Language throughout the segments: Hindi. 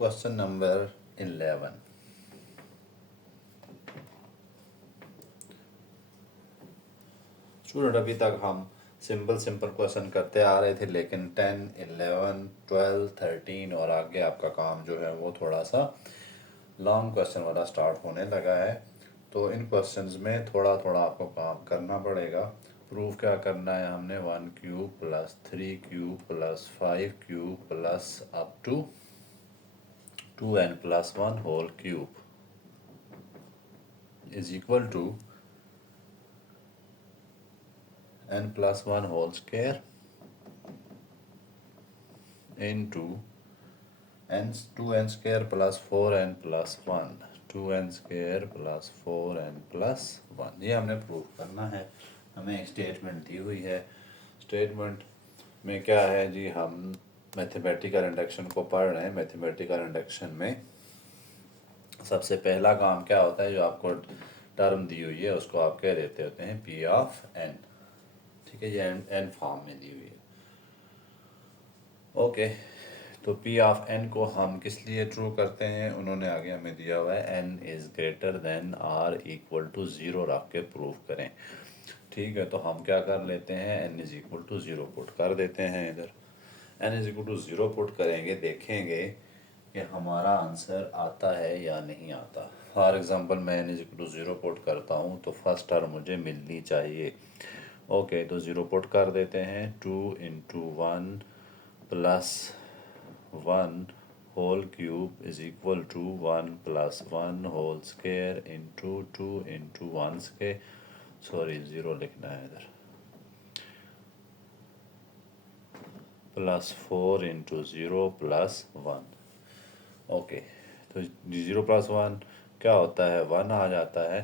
Question number 11। स्टूडेंट अभी तक हम सिंपल क्वेश्चन करते आ रहे थे, लेकिन 10, 11, 12, 13 और आगे आपका काम जो है वो थोड़ा सा लॉन्ग क्वेश्चन वाला स्टार्ट होने लगा है। तो इन क्वेश्चंस में थोड़ा थोड़ा आपको काम करना पड़ेगा। प्रूफ क्या करना है हमने, 1 cube plus 3 cube plus 5 cube plus up to 2n plus 1 whole cube is equal to n plus 1 whole square into n 2n square plus 4n plus 1 2n square plus 4n plus 1। ये हमने प्रूव करना है। हमें एक स्टेटमेंट दी हुई है। स्टेटमेंट में क्या है जी, हम मैथमेटिकल इंडक्शन को पढ़ रहे हैं। मैथमेटिकल इंडक्शन में सबसे पहला काम क्या होता है, जो आपको टर्म दी हुई है उसको आप क्या देते होते हैं, पी ऑफ एन। ठीक है, ये एन फॉर्म में दी हुई है। ओके, तो पी ऑफ एन को हम किस लिए ट्रू करते हैं, उन्होंने आगे हमें दिया हुआ है n is greater than or equal to zero रख के प्रूव करें। ठीक है, तो हम क्या कर लेते हैं, n is equal to zero put कर देते हैं। इधर n is equal to zero put करेंगे, देखेंगे कि हमारा आंसर आता है या नहीं आता। फॉर एग्ज़ाम्पल मैं n is equal to zero put करता हूँ तो फर्स्ट टर्म मुझे मिलनी चाहिए। ओके, तो ज़ीरो पुट कर देते हैं। 2 into 1 plus 1 whole cube is equal to 1 plus 1 whole square into 2 into 1 square, sorry zero लिखना है इधर, plus 4 into zero plus 1। Okay, तो ज़ीरो प्लस 1 क्या होता है, 1 आ जाता है।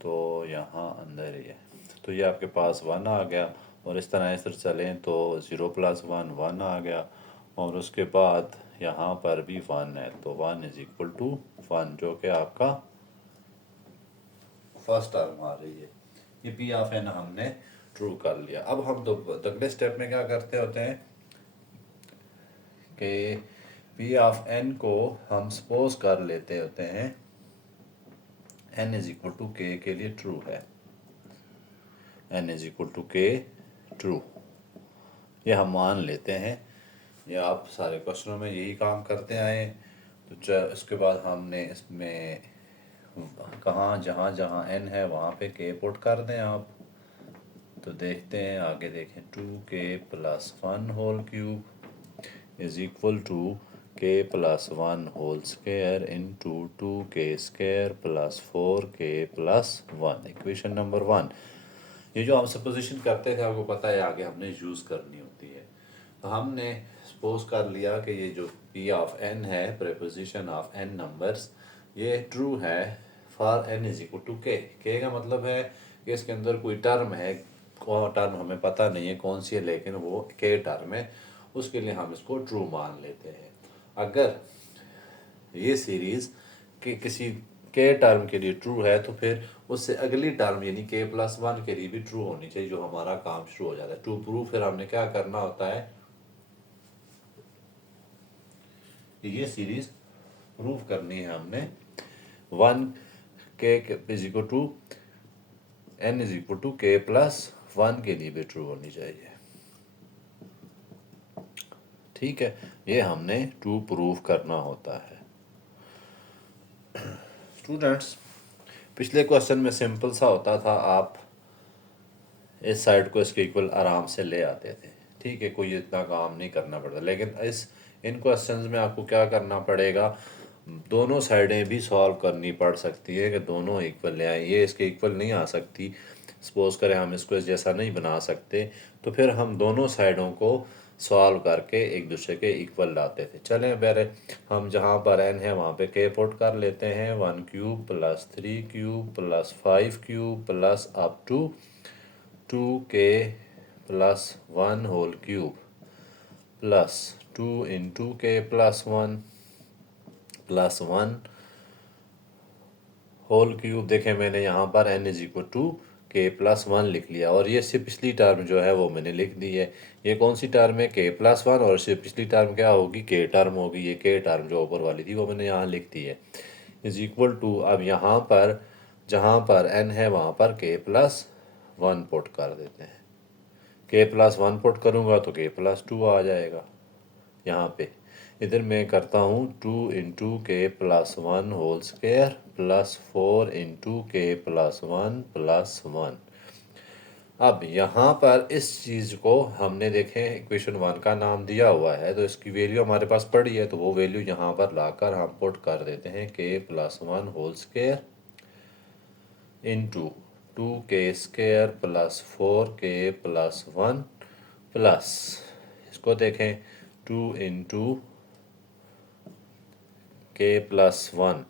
तो यहाँ अंदर ही है, तो ये आपके पास 1 आ गया। और इस तरह चलें तो 0 प्लस 1 1 आ गया, और उसके बाद यहाँ पर भी 1 है, तो 1 इज इक्वल टू 1, जो कि आपका फर्स्ट टर्म आ रही है। ये पी ऑफ एन हमने ट्रू कर लिया। अब हम अगले स्टेप में क्या करते होते हैं कि पी ऑफ एन को हम सपोज कर लेते होते हैं एन इज इक्वल टू के लिए ट्रू है। एन इज इक्वल टू के ट्रू, ये हम मान लेते हैं। ये आप सारे क्वेश्चनों में यही काम करते आए हैं। तो इसके बाद हमने इसमें कहाँ जहाँ जहाँ एन है वहाँ पे के पुट कर दें आप। तो देखते हैं आगे, देखें 2k plus 1 whole cube is equal to k plus 1 whole square into 2k स्क्वायर plus 4k plus 1, equation number 1। ये जो हम सपोजिशन करते थे आपको पता है आगे हमने यूज़ करनी होती है। तो हमने सपोज कर लिया कि ये जो पी ऑफ एन है, प्रेपोजिशन ऑफ एन नंबर्स, ये ट्रू है for n is equal to k का मतलब है कि इसके अंदर कोई टर्म है, कौन टर्म हमें पता नहीं है कौन सी है, लेकिन वो के टर्म है, उसके लिए हम इसको ट्रू मान लेते हैं। अगर ये सीरीज़ के किसी के टर्म के लिए ट्रू है तो फिर उससे अगली टर्म यानी के प्लस 1 के लिए भी ट्रू होनी चाहिए, जो हमारा काम शुरू हो जाता है। टू प्रूव फिर हमने क्या करना होता है, ये सीरीज प्रूव करनी है हमने 1 k is equal to n is equal to k plus 1 के लिए भी ट्रू होनी चाहिए। ठीक है, ये हमने टू प्रूव करना होता है। स्टूडेंट्स, पिछले क्वेश्चन में सिंपल सा होता था, आप इस साइड को इसके इक्वल आराम से ले आते थे। ठीक है, कोई इतना काम नहीं करना पड़ता, लेकिन इन क्वेश्चंस में आपको क्या करना पड़ेगा, दोनों साइडें भी सॉल्व करनी पड़ सकती है कि दोनों इक्वल ले आए। ये इसके इक्वल नहीं आ सकती, सपोज करें हम इसको इस जैसा नहीं बना सकते, तो फिर हम दोनों साइडों को सॉल्व करके एक दूसरे के इक्वल लाते थे। चलें पहले हम जहाँ पर एन है वहाँ पे के पुट कर लेते हैं। 1 cube plus 3 cube plus 5 cube plus up to 2k plus 1 whole cube plus 2 into k plus 1 plus 1 whole cube. देखें मैंने यहाँ पर n is equal to k plus one लिख लिया, और ये इससे पिछली टर्म जो है वो मैंने लिख दी है। ये कौन सी टर्म है? के प्लस वन, और इससे पिछली टर्म क्या होगी? के टर्म होगी। ये के टर्म जो ऊपर वाली थी वो मैंने यहाँ लिख दी है, इज इक्वल टू। अब यहाँ पर जहाँ पर n है वहाँ पर के प्लस वन पुट कर देते हैं। के प्लस वन पुट करूँगा तो के प्लस टू आ जाएगा। यहाँ पे इधर मैं करता हूँ 2 into k plus one whole square plus 4 into k plus one plus one. अब यहाँ पर इस चीज़ को हमने देखें इक्वेशन वन का नाम दिया हुआ है, तो इसकी वैल्यू हमारे पास पड़ी है, तो वो वैल्यू यहाँ पर लाकर हम पुट कर देते हैं k plus one whole square into 2k² plus 4k plus one plus, इसको देखें 2 इंटू के प्लस वन,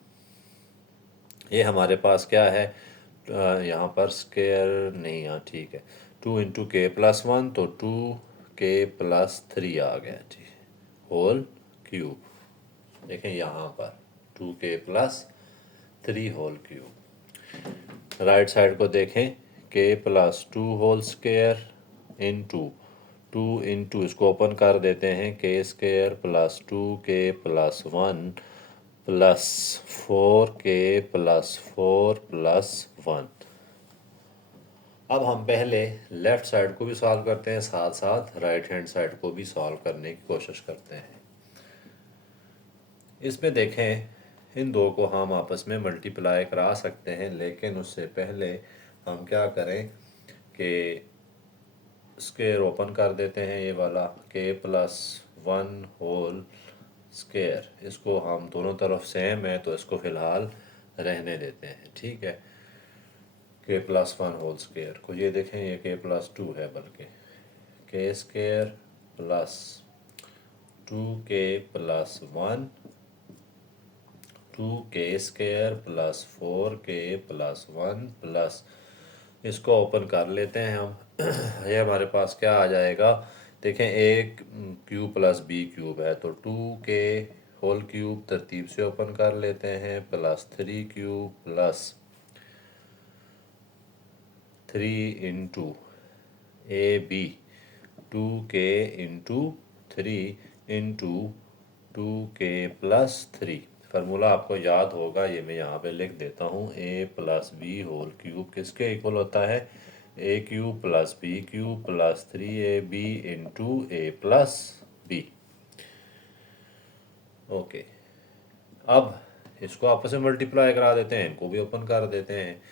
ये हमारे पास क्या है? यहाँ पर स्क्वायर नहीं, हाँ ठीक है, 2 इंटू के प्लस वन तो 2k प्लस थ्री आ गया जी, होल क्यूब। देखें यहाँ पर 2k plus three whole cube. Right side को देखें, k plus two whole square into 2 into, इसको ओपन कर देते हैं, k square plus 2k plus one plus 4k plus 4 plus one. अब हम पहले लेफ़्ट साइड को भी सॉल्व करते हैं, साथ साथ राइट हैंड साइड को भी सॉल्व करने की कोशिश करते हैं। इसमें देखें इन दो को हम आपस में मल्टीप्लाई करा सकते हैं, लेकिन उससे पहले हम क्या करें कि स्क्वायर ओपन कर देते हैं, ये वाला के प्लस वन होल स्क्वायर, इसको हम दोनों तरफ सेम है तो इसको फ़िलहाल रहने देते हैं, ठीक है। के प्लस वन होल स्क्वायर को ये देखें, ये के प्लस टू है, बल्कि के square plus 2k plus one 2k स्क्वायर plus 4k plus one plus, इसको ओपन कर लेते हैं हम। ये हमारे पास क्या आ जाएगा? देखें, एक क्यूब प्लस बी क्यूब है तो 2k होल क्यूब तरतीब से ओपन कर लेते हैं, plus 3 cube plus 3 into a b 2k into 3 into 2k plus 3। Formula आपको याद होगा, ये मैं यहाँ पे लिख देता हूँ, a plus b whole cube किसके इक्वल होता है? a cube plus b cube plus 3ab into a plus b. Okay, अब इसको आपस में मल्टीप्लाई करा देते हैं, इनको भी ओपन कर देते हैं।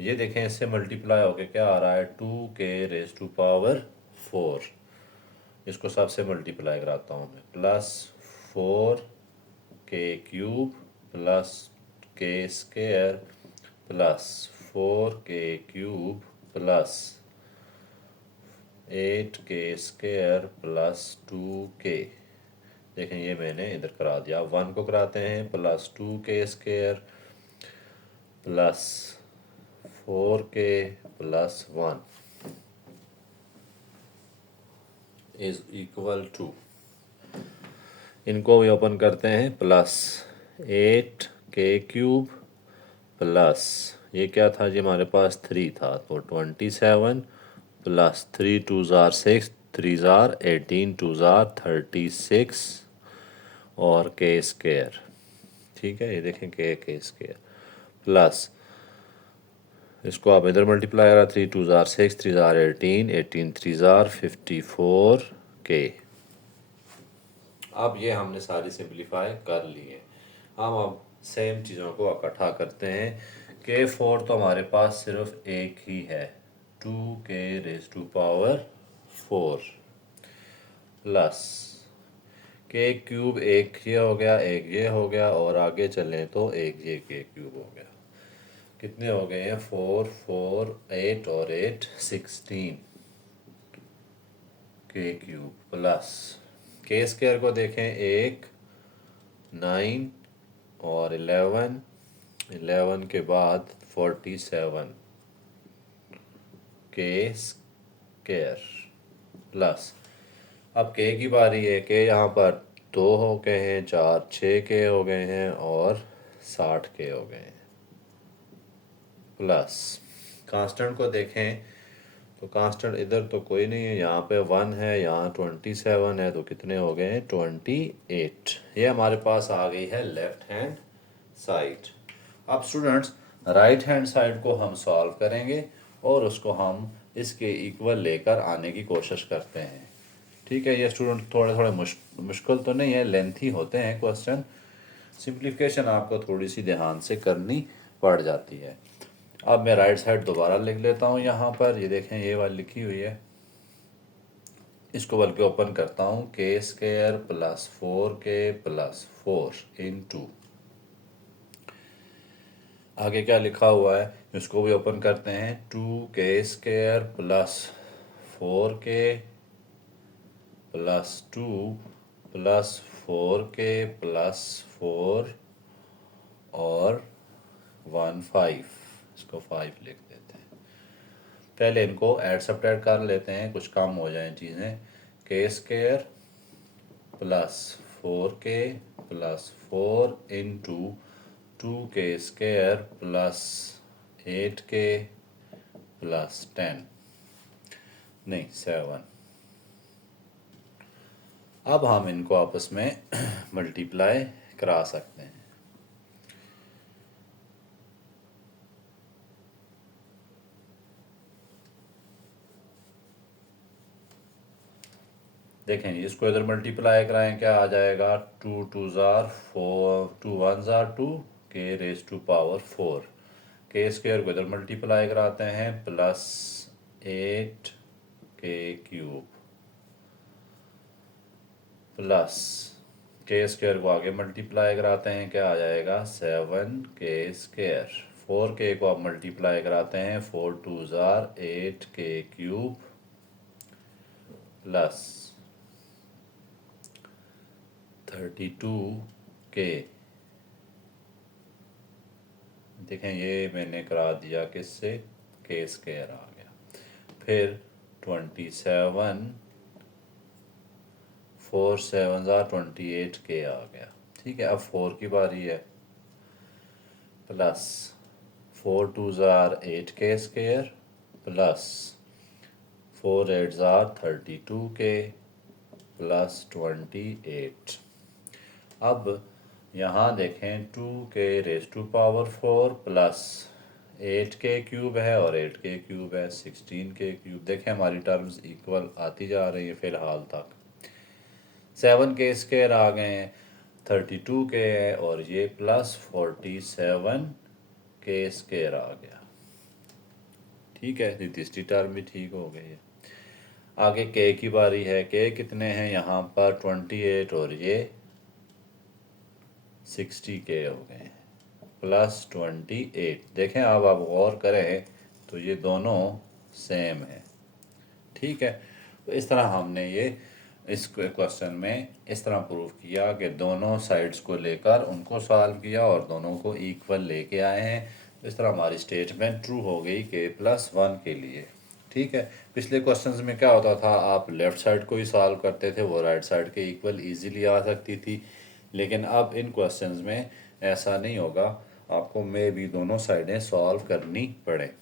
ये देखें, इससे मल्टीप्लाई होके क्या आ रहा है? 2k⁴। इसको सबसे मल्टीप्लाई कराता हूँ मैं, plus 4k³ plus k square plus 4k³ plus 8k² plus 2k। देखें, ये मैंने इधर करा दिया। वन को कराते हैं, plus 2k² plus 4k plus one is equal to, इनको भी ओपन करते हैं, प्लस 8k³ प्लस, ये क्या था जी हमारे पास? 3 था, तो 27 प्लस 3 2 ज़ार 6 3 ज़ार 18 2 ज़ार 36 और के स्क्वायर, ठीक है। ये देखें, के स्क्वायर प्लस, इसको आप इधर मल्टीप्लाई करा, 3 2 ज़ार 6 3 ज़ार 18 18 3 ज़ार 54k। अब ये हमने सारी सिंप्लीफाई कर ली है। हम अब सेम चीज़ों को इकट्ठा करते हैं। k4 तो हमारे पास सिर्फ एक ही है, 2k⁴ प्लस k³ एक ये हो गया, एक ये हो गया, और आगे चलें तो एक ये k³ हो गया। कितने हो गए हैं? 4 4 8 और 8 16 k³ प्लस के स्क्वायर को देखें, 1 9 और 11 के बाद 47 के स्क्वायर प्लस, अब के की बारी है, के यहाँ पर 2 हो गए हैं, 4 6 के हो गए हैं और 60 के हो गए हैं, प्लस कांस्टेंट को देखें तो कांस्टेंट इधर तो कोई नहीं है, यहाँ पे 1 है, यहाँ 27 है, तो कितने हो गए हैं 28। ये हमारे पास आ गई है लेफ्ट हैंड साइड। अब स्टूडेंट्स राइट हैंड साइड को हम सॉल्व करेंगे और उसको हम इसके इक्वल लेकर आने की कोशिश करते हैं। ठीक है, ये स्टूडेंट थोड़े थोड़े मुश्किल तो नहीं है, लेंथी होते हैं क्वेश्चन, सिंप्लीफिकेशन आपको थोड़ी सी ध्यान से करनी पड़ जाती है। अब मैं राइट साइड दोबारा लिख लेता हूँ, यहाँ पर ये देखें ये वाली लिखी हुई है, इसको बल्कि ओपन करता हूँ, के square plus 4k plus 4 into, आगे क्या लिखा हुआ है इसको भी ओपन करते हैं, 2k स्क्वायर plus 4k plus 2 plus 4k plus 4 और 1 5, इसको 5 लिख देते हैं। पहले इनको ऐड सब्ट्रैक्ट कर लेते हैं, कुछ कम हो जाए चीज़ें। के square plus 4k plus 4 into 2k स्क्वायर प्लस 8k प्लस 10 नहीं 7। अब हम इनको आपस में मल्टीप्लाई करा सकते हैं। देखें इसको इधर मल्टीप्लाई कराएं, क्या आ जाएगा, 2 2 जार 4, 2 1 जार 2, के रेज टू पावर 4, के स्क्वायर को इधर मल्टीप्लाई कराते हैं, प्लस 8 के क्यूब प्लस के स्क्वायर को आगे मल्टीप्लाई कराते हैं, क्या आ जाएगा 7 के स्क्वायर, 4k को आप मल्टीप्लाई कराते हैं, 4 2 जार 8 के क्यूब प्लस 32k। देखें ये मैंने करा दिया किससे, के स्क्वायर आ गया, फिर 27, 4 7 ज़ा 28k आ गया। ठीक है, अब 4 की बारी है, प्लस 4 2 ज़ार 8k स्क्वायर प्लस 4 8 ज़ार 32k प्लस 28। अब यहाँ देखें 2k raise to power 4 plus 8k cube है और 8k क्यूब है 16k क्यूब। देखें हमारी टर्म्स इक्वल आती जा रही है फ़िलहाल तक। 7k स्क्वायर आ गए हैं, 32k है और ये प्लस 47k स्क्वायर आ गया। ठीक है, तीसरी टर्म भी ठीक हो गई है। आगे k की बारी है, k कितने हैं यहाँ पर 28 और ये 60k हो गए प्लस 28। देखें अब आप गौर करें तो ये दोनों सेम है। ठीक है, तो इस तरह हमने ये इस क्वेश्चन में इस तरह प्रूव किया कि दोनों साइड्स को लेकर उनको सॉल्व किया और दोनों को इक्वल लेके आए हैं। तो इस तरह हमारी स्टेटमेंट ट्रू हो गई k + 1 के लिए। ठीक है, पिछले क्वेश्चंस में क्या होता था, आप लेफ़्ट साइड को ही सॉल्व करते थे, वो राइट साइड के इक्वल इजीली आ सकती थी, लेकिन अब इन क्वेश्चंस में ऐसा नहीं होगा, आपको मे भी दोनों साइडें सॉल्व करनी पड़े।